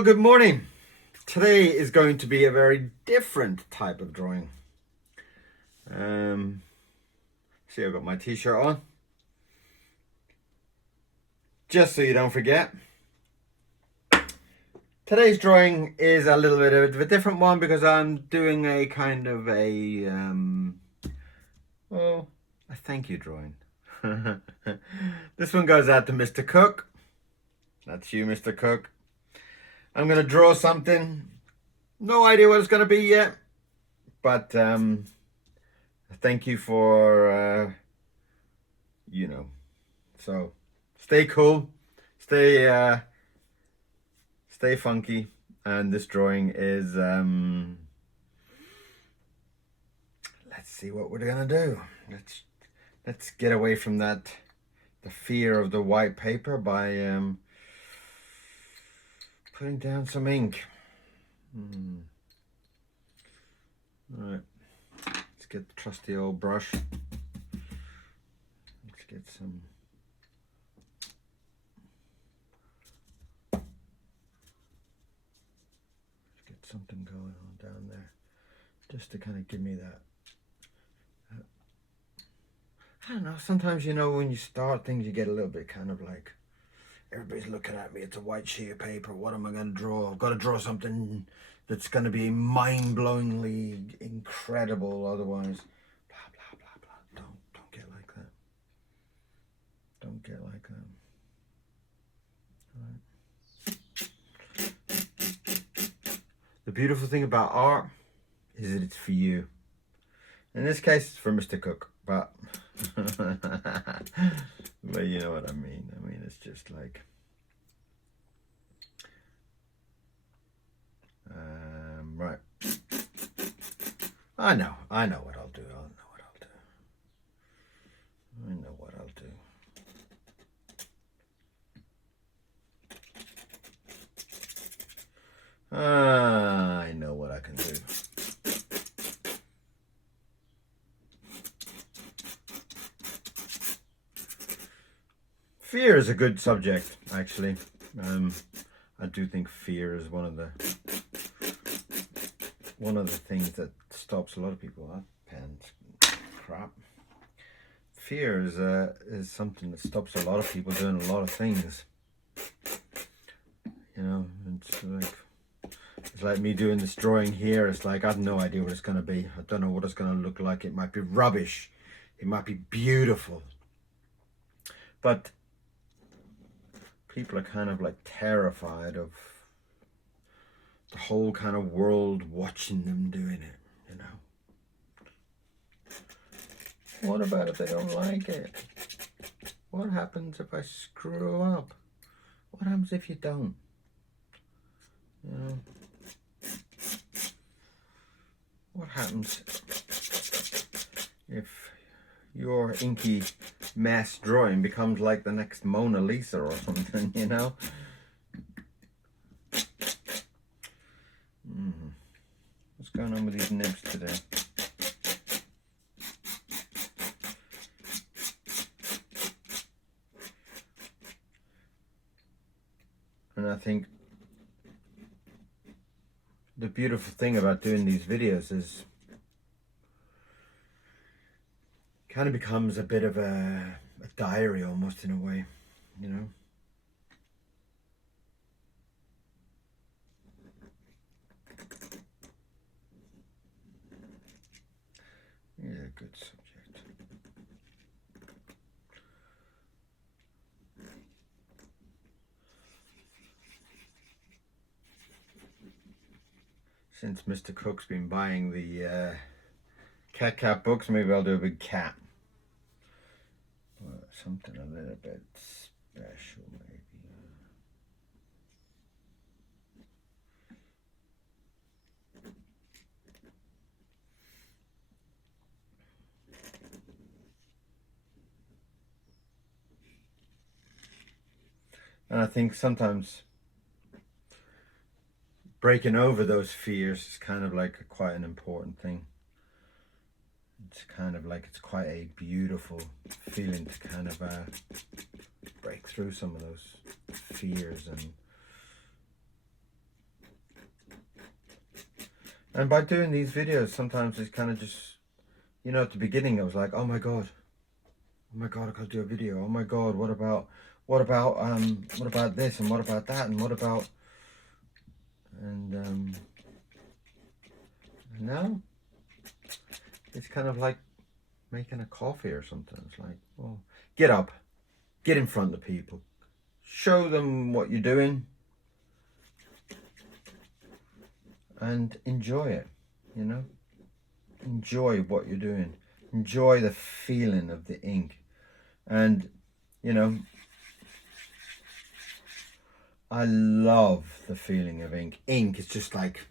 Well, good morning. Today is going to be a very different type of drawing. See, I've got my t-shirt on. Just so you don't forget. Today's drawing is a little bit of a different one because I'm doing a kind of a thank you drawing. This one goes out to Mr. Cook. That's you, Mr. Cook. I'm going to draw something. No idea what it's going to be yet. But thank you for, So stay cool. Stay funky. And this drawing is, let's see what we're going to do. Let's get away from the fear of the white paper by putting down some ink. Right, let's get the trusty old brush. Let's get some. Let's get something going on down there, just to kind of give me that. I don't know. Sometimes when you start things, you get a little bit kind of like. Everybody's looking at me. It's a white sheet of paper. What am I going to draw? I've got to draw something that's going to be mind-blowingly incredible. Otherwise, blah, blah, blah, blah. Don't get like that. Don't get like that. Right. The beautiful thing about art is that it's for you. In this case, it's for Mr. Cook, but... But you know what I mean. I mean, it's just like right. I know what I'll do. I know what I'll do. I know what I can do. Fear is a good subject, actually. I do think fear is one of the things that stops a lot of people. That pen's crap. Fear is something that stops a lot of people doing a lot of things. It's like me doing this drawing here. It's like I have no idea what it's going to be. I don't know what it's going to look like. It might be rubbish. It might be beautiful. But people are kind of like terrified of the whole kind of world watching them doing it, What about if they don't like it? What happens if I screw up? What happens if you don't? What happens if your inky mass drawing becomes like the next Mona Lisa or something, What's going on with these nibs today? And I think the beautiful thing about doing these videos is kind of becomes a bit of a diary almost in a way, Yeah, good subject. Since Mr. Cook's been buying the cat books, maybe I'll do a big cat. Something a little bit special, maybe. And I think sometimes breaking over those fears is kind of like quite an important thing. It's kind of like, it's quite a beautiful feeling to kind of break through some of those fears and And by doing these videos, sometimes it's kind of just, you know, at the beginning I was like, oh my God, I gotta do a video. Oh my God, what about this, and what about that, and what about, and now it's kind of like making a coffee or something. It's like, well, get up, get in front of people, show them what you're doing, and enjoy it, you know? Enjoy what you're doing. Enjoy the feeling of the ink. And, you know, I love the feeling of ink. Ink is just like,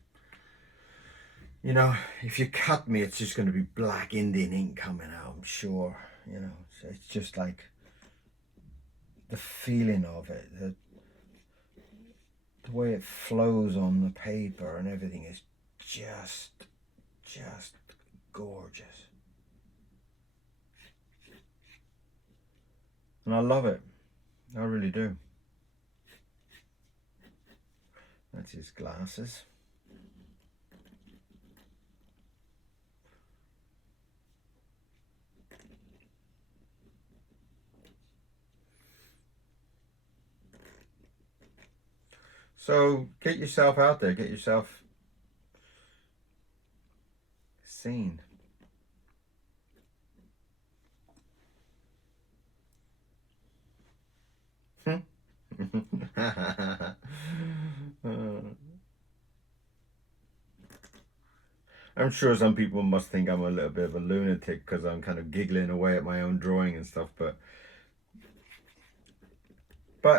you know, if you cut me, it's just going to be black Indian ink coming out, I'm sure. You know, so it's just like the feeling of it, the way it flows on the paper and everything is just gorgeous. And I love it. I really do. That's his glasses. So get yourself out there, get yourself seen. I'm sure some people must think I'm a little bit of a lunatic because I'm kind of giggling away at my own drawing and stuff, but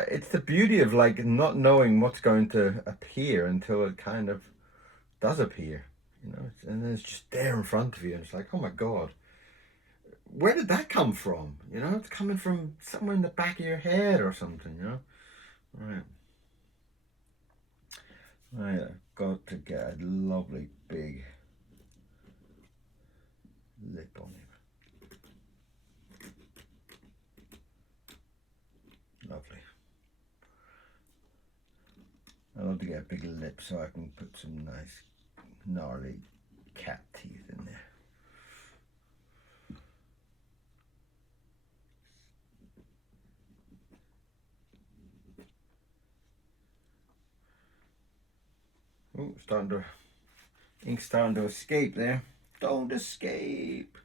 it's the beauty of like not knowing what's going to appear until it kind of does appear, you know, and then it's just there in front of you, and it's like, oh my God, where did that come from? You know, it's coming from somewhere in the back of your head or something, you know. Right. I've got to get a lovely big lip on him. Lovely. I love to get a big lip so I can put some nice gnarly cat teeth in there. Oh, ink's starting to escape there. Don't escape.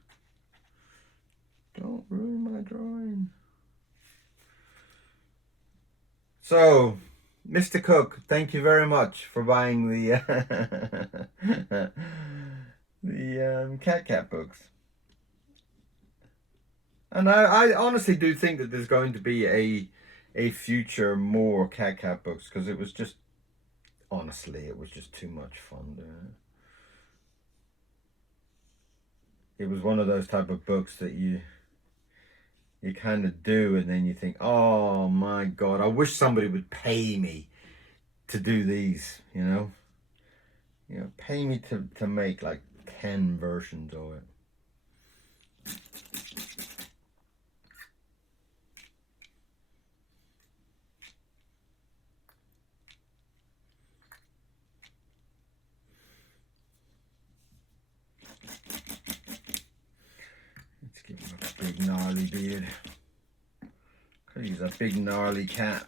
Don't ruin my drawing. So, Mr. Cook, thank you very much for buying the the cat books. And I honestly do think that there's going to be a future more cat books, because it was just, honestly, it was just too much fun. It was one of those type of books that you kind of do, and then you think, oh my God, I wish somebody would pay me to do these, you know, pay me to make like 10 versions of it. Let's give him a big gnarly beard. He's a big gnarly cat.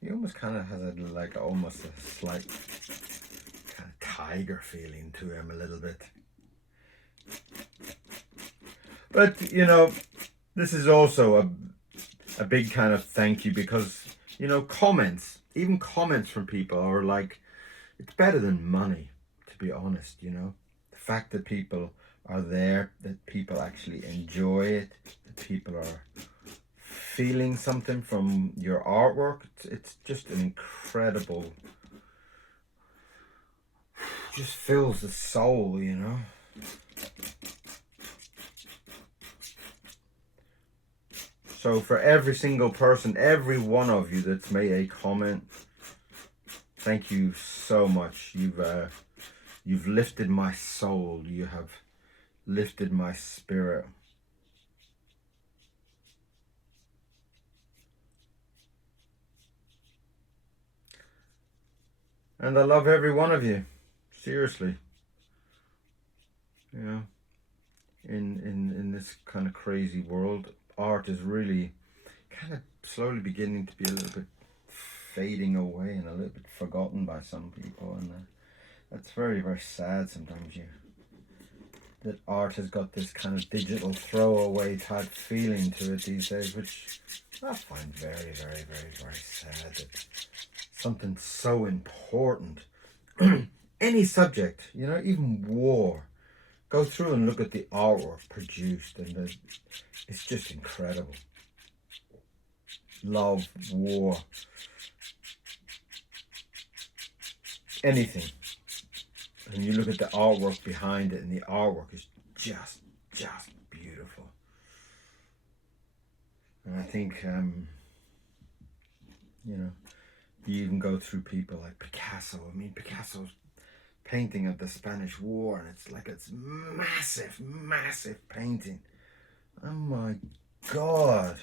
He almost kind of has almost a slight kind of tiger feeling to him a little bit. But, you know, this is also a big kind of thank you, because, you know, even comments from people are like, it's better than money, to be honest, you know. The fact that people are there, that people actually enjoy it, that people are feeling something from your artwork, it's just an incredible, just fills the soul, you know. So for every single person, every one of you that's made a comment, thank you so much. You've lifted my soul. You have lifted my spirit. And I love every one of you Seriously, you know, in this kind of crazy world, art is really kind of slowly beginning to be a little bit fading away and a little bit forgotten by some people, and that's very, very sad sometimes. That art has got this kind of digital throwaway type feeling to it these days, which I find very, very, very, very sad. That something so important, any subject, you know, even war, go through and look at the artwork produced, and it's just incredible. Love, war, anything. And you look at the artwork behind it, and the artwork is just beautiful. And I think, you know, you even go through people like Picasso. I mean, Picasso's painting of the Spanish War, and it's like it's massive, massive painting. Oh my God.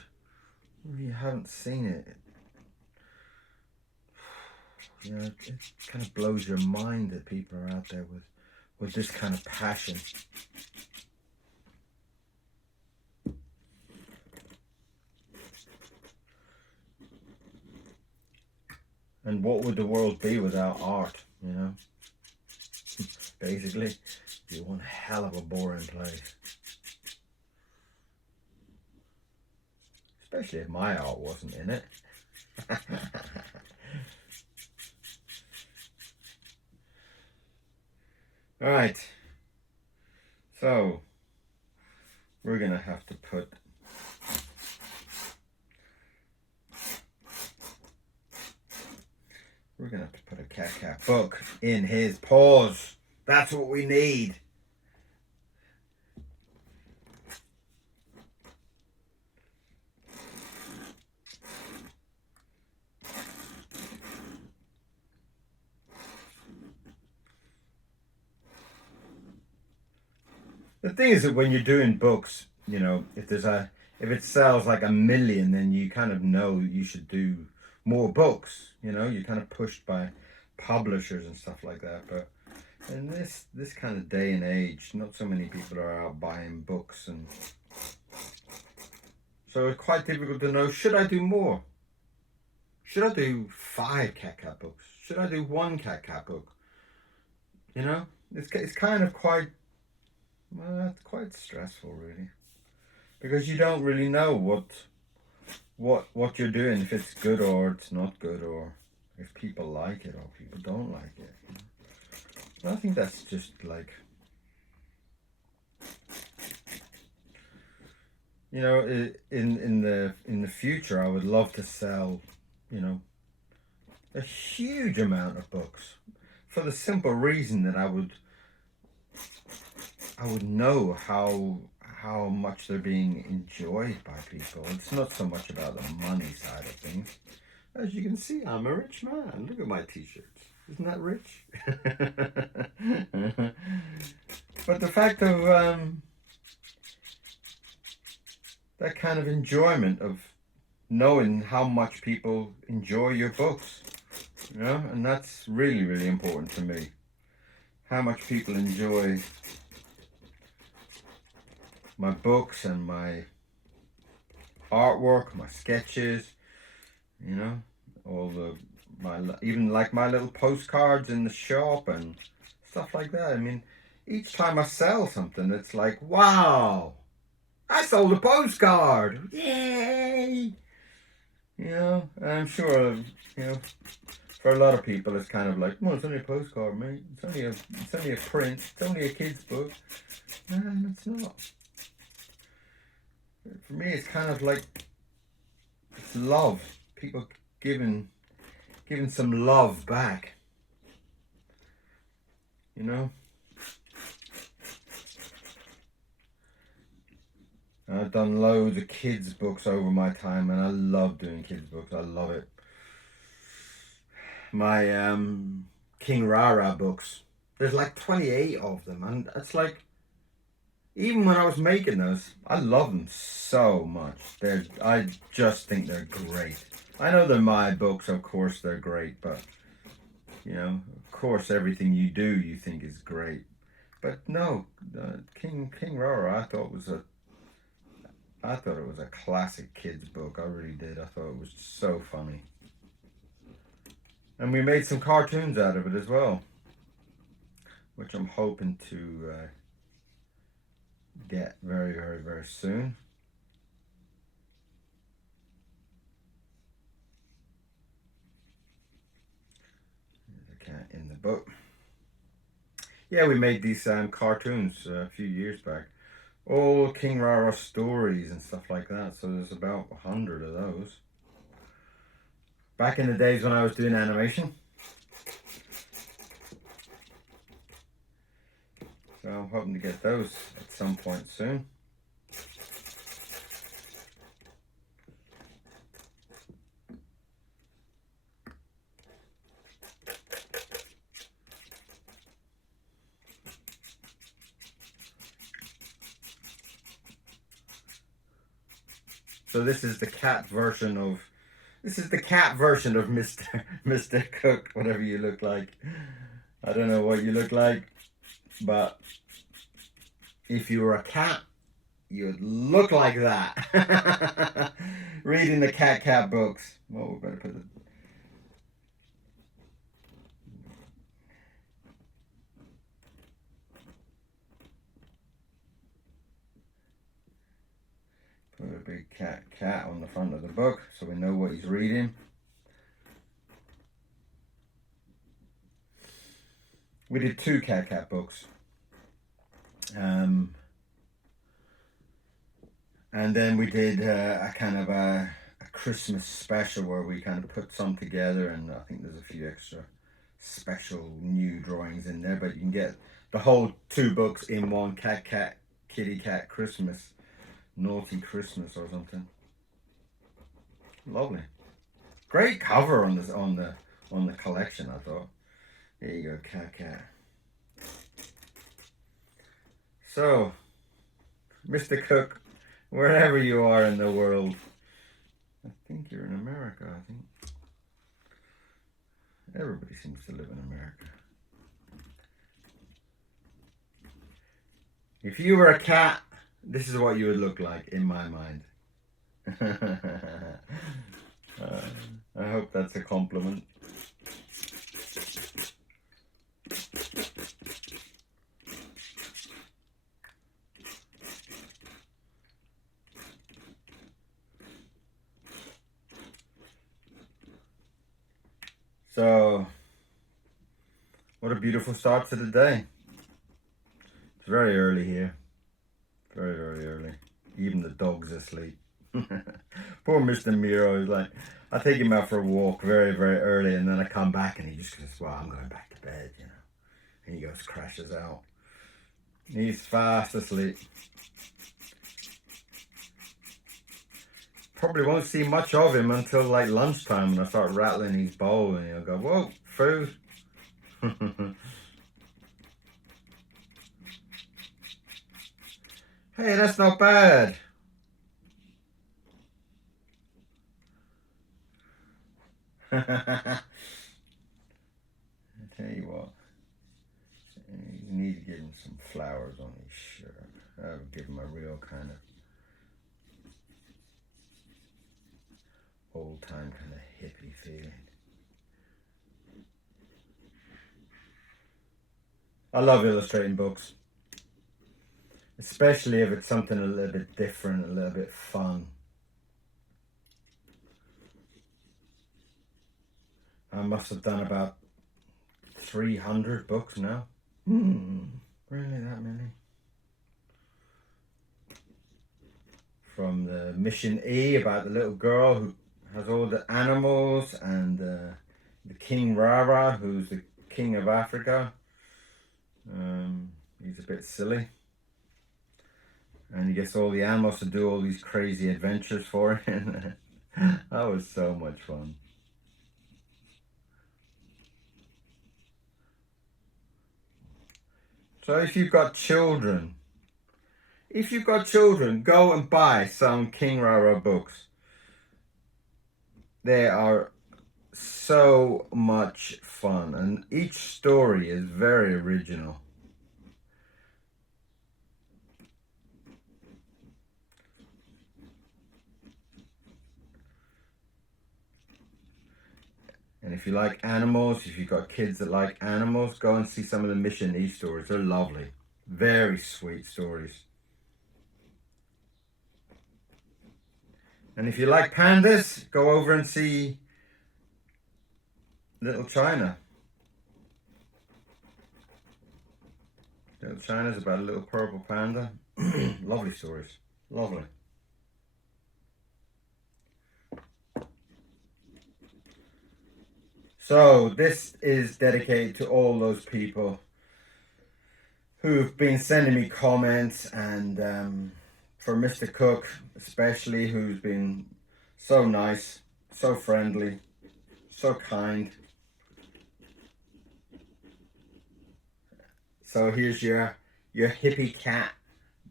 If you haven't seen it, you know, it kind of blows your mind that people are out there with this kind of passion. And what would the world be without art, you know? Basically, it'd be one hell of a boring place. Especially if my art wasn't in it. Alright, so we're going to have to put a cat book in his paws. That's what we need. The thing is that when you're doing books, you know, if it sells like 1 million, then you kind of know you should do more books. You know, you're kind of pushed by publishers and stuff like that. But in this kind of day and age, not so many people are out buying books, and so it's quite difficult to know, should I do more? Should I do 5 cat books? Should I do 1 cat book? You know, it's kind of quite, well, it's quite stressful, really, because you don't really know what you're doing, if it's good or it's not good, or if people like it or people don't like it. I think that's just like, you know, in the future, I would love to sell, you know, a huge amount of books, for the simple reason that I would know how much they're being enjoyed by people. It's not so much about the money side of things. As you can see, I'm a rich man. Look at my t-shirts. Isn't that rich? But the fact of that kind of enjoyment of knowing how much people enjoy your books, you know, and that's really, really important to me. How much people enjoy my books and my artwork, my sketches, you know, even like my little postcards in the shop and stuff like that. I mean, each time I sell something, it's like, wow, I sold a postcard, yay! You know, and I'm sure, you know, for a lot of people, it's kind of like, well, it's only a postcard, mate. It's only a print. It's only a kid's book. No, it's not. For me, it's kind of like, it's love. People giving some love back. You know? I've done loads of kids' books over my time, and I love doing kids' books. I love it. My King Rara books, there's like 28 of them, and it's like, even when I was making those, I love them so much. I just think they're great. I know they're my books, of course they're great, but, you know, of course, everything you do you think is great. But no, King Rara, I thought it was a classic kids book. I really did. I thought it was so funny. And we made some cartoons out of it as well, which I'm hoping to get very, very, very soon. There's a cat in the book. Yeah, we made these cartoons a few years back. All King Rara stories and stuff like that. So there's about 100 of those. Back in the days when I was doing animation. So I'm hoping to get those at some point soon. So this is the cat version of Mr. Cook, whatever you look like. I don't know what you look like, but if you were a cat, you'd look like that. Reading the cat books. Well, we better put it. Put a big cat on the front of the book so we know what he's reading. We did 2 cat books. And then we did a kind of a Christmas special where we kind of put some together, and I think there's a few extra special new drawings in there, but you can get the whole 2 books in one. Cat Kitty Cat Christmas, Naughty Christmas or something. Lovely, great cover on the collection. I thought. There you go, cat. So, Mr. Cook, wherever you are in the world, I think you're in America. I think everybody seems to live in America. If you were a cat, this is what you would look like in my mind. I hope that's a compliment. So, what a beautiful start to the day. It's very early here. Very, very early. Even the dog's asleep. Poor Mr. Miro is like, I take him out for a walk very, very early, and then I come back and he just goes, well, I'm going back to bed, you know. And he goes, crashes out. He's fast asleep. Probably won't see much of him until like lunchtime when I start rattling his bowl and he'll go, whoa, food. Hey, that's not bad. I tell you what, you need to give him some flowers on his shirt. That would give him a real kind of old-time kind of hippie feeling. I love illustrating books, especially if it's something a little bit different, a little bit fun. I must have done about 300 books now. Really that many? From the Mission E about the little girl who has all the animals, and the King Rara, who's the king of Africa. He's a bit silly. And he gets all the animals to do all these crazy adventures for him. That was so much fun. So if you've got children, go and buy some King Rara books. They are so much fun, and each story is very original. And if you like animals, if you've got kids that like animals, go and see some of the Mission E stories. They're lovely. Very sweet stories. And if you like pandas, go over and see Little China. Little China's about a little purple panda. Lovely stories. Lovely. So this is dedicated to all those people who've been sending me comments, and for Mr. Cook especially, who's been so nice, so friendly, so kind. So here's your hippie cat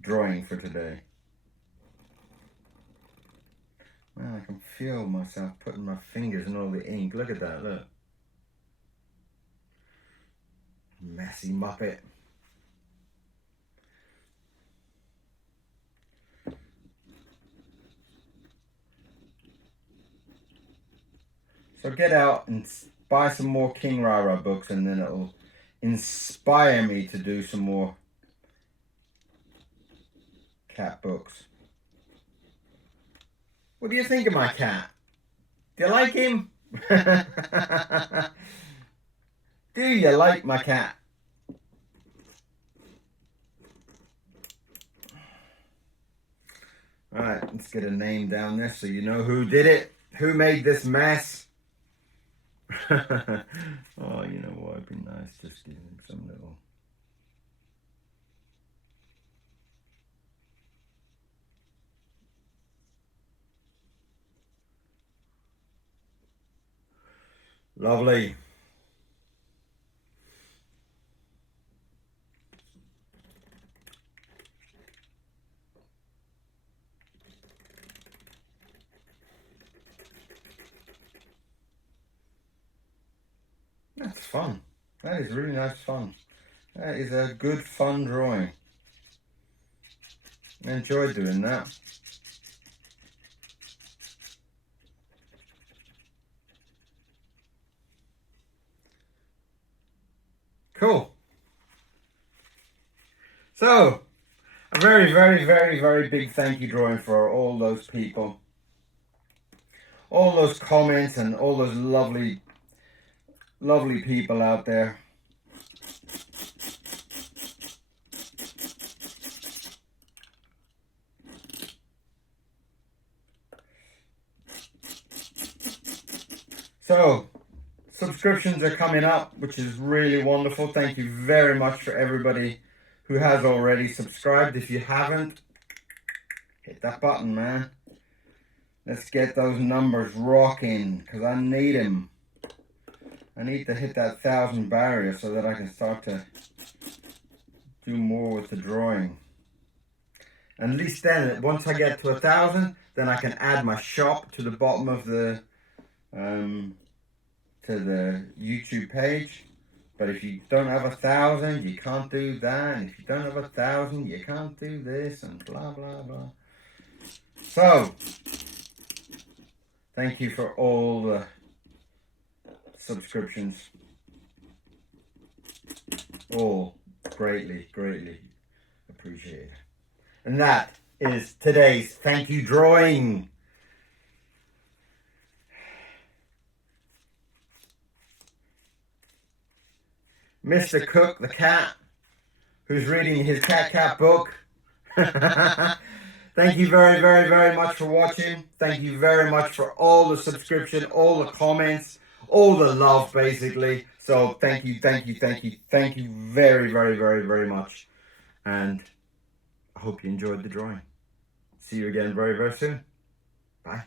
drawing for today. Man, I can feel myself putting my fingers in all the ink. Look at that, look. Messy Muppet. So get out and buy some more King Rara books, and then it'll inspire me to do some more cat books. What do you think of my cat? Do you like him? Do you like my cat? Alright, let's get a name down there so you know who did it. Who made this mess? Oh, you know what? It'd be nice just give him some little... Lovely. That's fun. That is really nice fun. That is a good fun drawing. I enjoyed doing that. Cool. So, a very, very, very, very big thank you drawing for all those people. All those comments and all those lovely, lovely people out there. So, subscriptions are coming up, which is really wonderful. Thank you very much for everybody who has already subscribed. If you haven't, hit that button, man. Let's get those numbers rocking, because I need them. I need to hit that 1,000 barrier so that I can start to do more with the drawing. And at least then, once I get to 1,000, then I can add my shop to the bottom of the to the YouTube page. But if you don't have 1,000, you can't do that. And if you don't have 1,000, you can't do this, and blah blah blah. So, thank you for all the subscriptions. All greatly, greatly appreciated. And that is today's thank you drawing. Mr. Cook, the cat, who's reading his cat book. Thank you very, very, very much for watching. Thank you very much for all the subscription, all the comments, all the love, basically. So thank you, thank you, thank you, thank you very, very, very, very much. And I hope you enjoyed the drawing. See you again very, very soon. Bye.